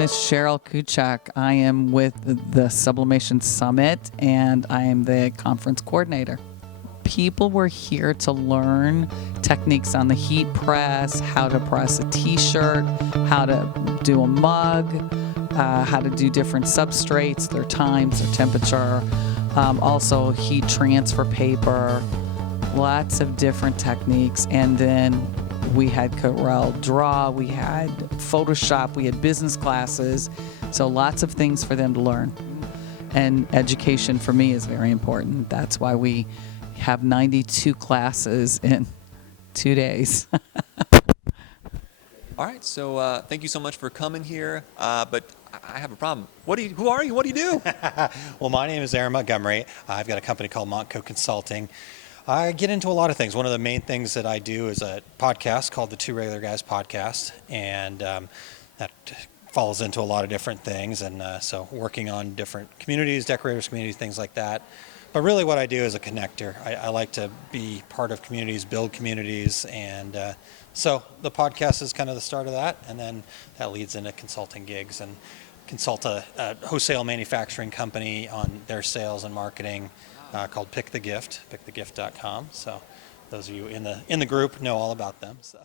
name is Cheryl Kuchak. I am with the Sublimation Summit, and I am the conference coordinator. People were here to learn techniques on the heat press, how to press a t-shirt, how to do a mug, how to do different substrates, their times, their temperature, also heat transfer paper, lots of different techniques. And then we had Corel Draw, we had Photoshop, we had business classes, so lots of things for them to learn. And education for me is very important. That's why we have 92 classes in 2 days. All right, so thank you so much for coming here, but I have a problem. Who are you? What do you do? Well, my name is Aaron Montgomery. I've got a company called Montco Consulting. I get into a lot of things. One of the main things that I do is a podcast called the Two Regular Guys Podcast, and that falls into a lot of different things, and so working on different communities, decorators communities, things like that. But really what I do is a connector. I like to be part of communities, build communities, and so the podcast is kind of the start of that, and then that leads into consulting gigs and consult a wholesale manufacturing company on their sales and marketing called Pick the Gift, pickthegift.com. So those of you in the group know all about them. So.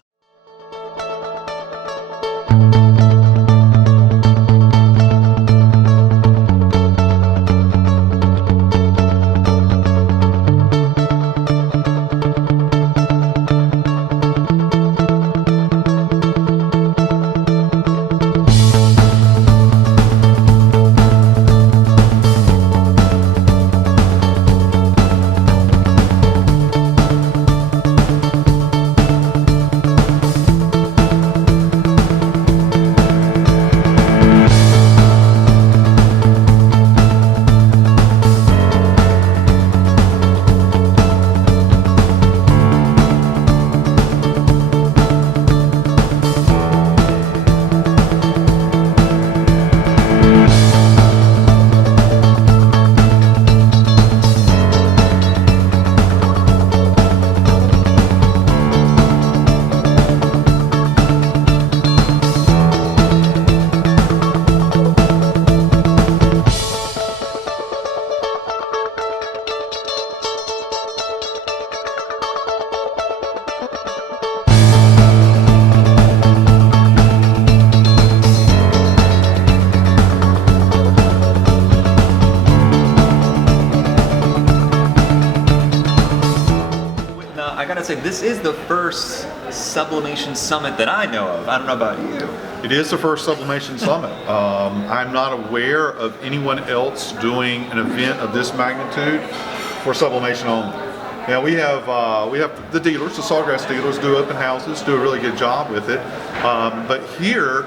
I gotta say, this is the first Sublimation Summit that I know of. I don't know about you. It is the first Sublimation Summit. I'm not aware of anyone else doing an event of this magnitude for sublimation only. Now we have the dealers, the sawgrass dealers, do open houses, do a really good job with it. But here,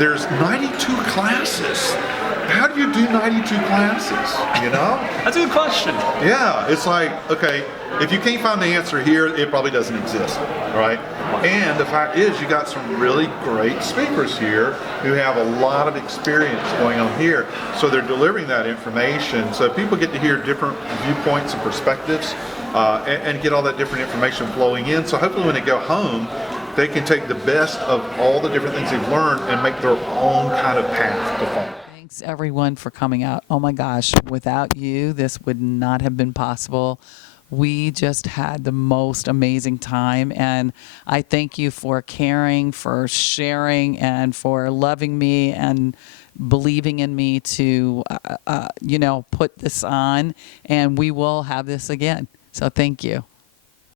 there's 92 classes. How do you do 92 classes, you know? That's a good question. Yeah, it's like, okay, if you can't find the answer here, it probably doesn't exist, right? And the fact is, you got some really great speakers here who have a lot of experience going on here. So they're delivering that information, so people get to hear different viewpoints and perspectives and get all that different information flowing in. So hopefully when they go home, they can take the best of all the different things they've learned and make their own kind of path to follow. Thanks everyone for coming out. Oh my gosh, without you, this would not have been possible. We just had the most amazing time, and I thank you for caring, for sharing, and for loving me and believing in me to, put this on, and we will have this again. So thank you.